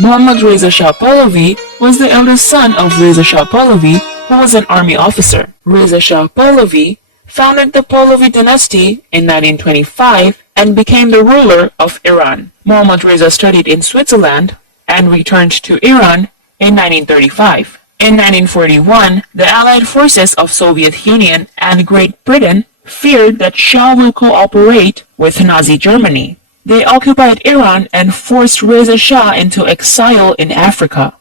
Muhammad Reza Shah Pahlavi was the eldest son of Reza Shah Pahlavi, who was an army officer. Reza Shah Pahlavi founded the Pahlavi dynasty in 1925 and became the ruler of Iran. Muhammad Reza studied in Switzerland and returned to Iran in 1935. In 1941, the Allied forces of Soviet Union and Great Britain feared that Shah will cooperate with Nazi Germany. They occupied Iran and forced Reza Shah into exile in Africa.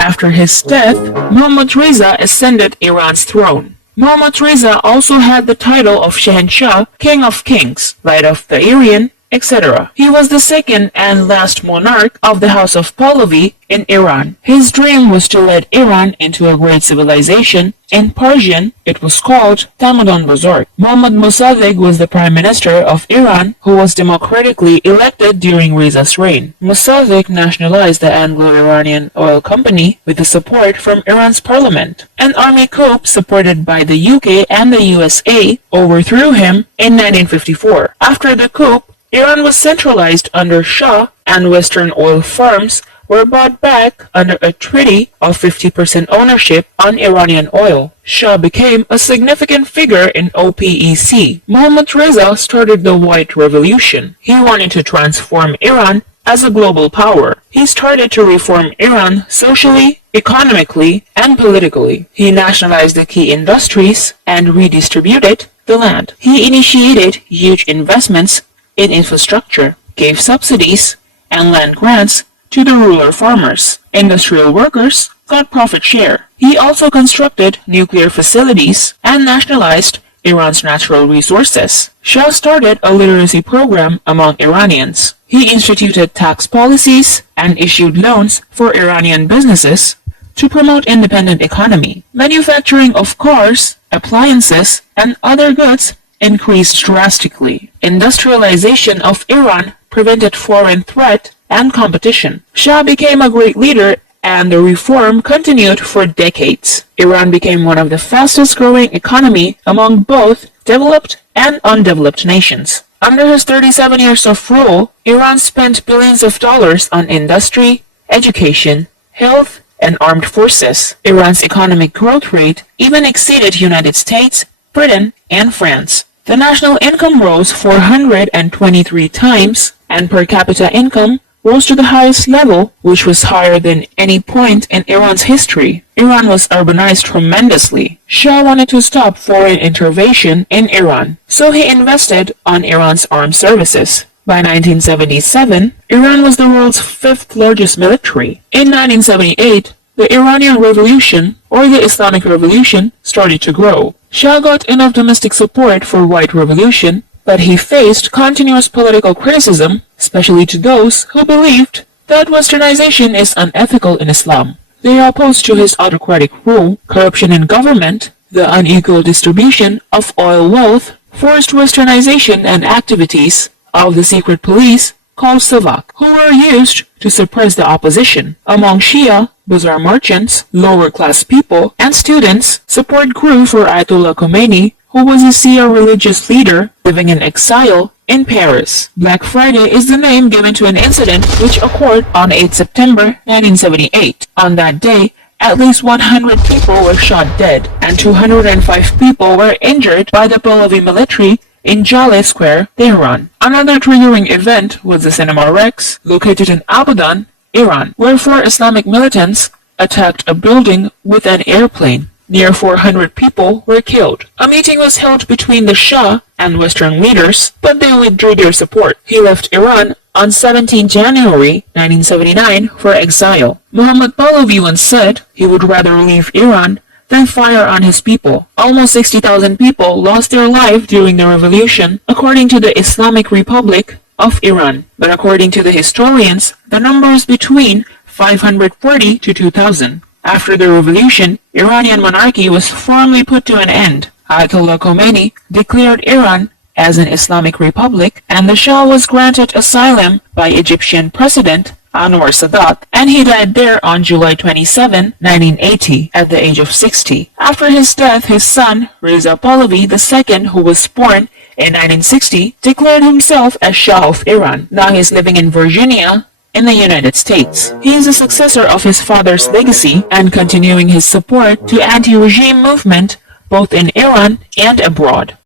After his death, Muhammad Reza ascended Iran's throne. Muhammad Reza also had the title of Shahanshah, King of Kings, Light of the Aryan, etc. He was the second and last monarch of the House of Pahlavi in Iran. His dream was to lead Iran into a great civilization. In Persian, it was called Tamadan Buzurg. Muhammad Mossadegh was the Prime Minister of Iran, who was democratically elected during Reza's reign. Mossadegh nationalized the Anglo-Iranian Oil Company with the support from Iran's parliament. An army coup supported by the UK and the USA overthrew him in 1954. After the coup, Iran was centralized under Shah, and Western oil firms were bought back under a treaty of 50% ownership on Iranian oil. Shah became a significant figure in OPEC. Muhammad Reza started the White Revolution. He wanted to transform Iran as a global power. He started to reform Iran socially, economically, and politically. He nationalized the key industries and redistributed the land. He initiated huge investments in infrastructure, gave subsidies and land grants to the rural farmers. Industrial workers got profit share. He also constructed nuclear facilities and nationalized Iran's natural resources. Shah started a literacy program among Iranians. He instituted tax policies and issued loans for Iranian businesses to promote independent economy. Manufacturing of cars, appliances, and other goods increased drastically. Industrialization of Iran prevented foreign threat and competition. Shah became a great leader and the reform continued for decades. Iran became one of the fastest growing economy among both developed and undeveloped nations. Under his 37 years of rule, Iran spent billions of dollars on industry, education, health, and armed forces. Iran's economic growth rate even exceeded United States, Britain, and France. The national income rose 423 times, and per capita income rose to the highest level, which was higher than any point in Iran's history. Iran was urbanized tremendously. Shah wanted to stop foreign intervention in Iran, so he invested on Iran's armed services. By 1977, Iran was the world's fifth largest military. In 1978, the Iranian Revolution, or the Islamic Revolution, started to grow. Shah got enough domestic support for White Revolution, but he faced continuous political criticism, especially to those who believed that westernization is unethical in Islam. They are opposed to his autocratic rule, corruption in government, the unequal distribution of oil wealth, forced westernization and activities of the secret police called Savak, who were used to suppress the opposition. Among Shia, bazaar merchants, lower-class people, and students, support grew for Ayatollah Khomeini, who was a Shia religious leader living in exile in Paris. Black Friday is the name given to an incident which occurred on 8 September 1978. On that day, at least 100 people were shot dead, and 205 people were injured by the Pahlavi military in Jaleh Square, Tehran. Another triggering event was the Cinema Rex, located in Abadan, Iran, where 4 Islamic militants attacked a building with an airplane. Near 400 people were killed. A meeting was held between the Shah and Western leaders, but they withdrew their support. He left Iran on 17 January 1979 for exile. Muhammad Pahlavi once said he would rather leave Iran than fire on his people. Almost 60,000 people lost their life during the revolution, according to the Islamic Republic of Iran. But according to the historians, the number is between 540 to 2,000. After the revolution, Iranian monarchy was formally put to an end. Ayatollah Khomeini declared Iran as an Islamic republic, and the Shah was granted asylum by Egyptian President Anwar Sadat, and he died there on July 27, 1980, at the age of 60. After his death, his son, Reza Pahlavi II, who was born In 1960, declared himself as Shah of Iran. Now he is living in Virginia, in the United States. He is a successor of his father's legacy and continuing his support to anti-regime movement both in Iran and abroad.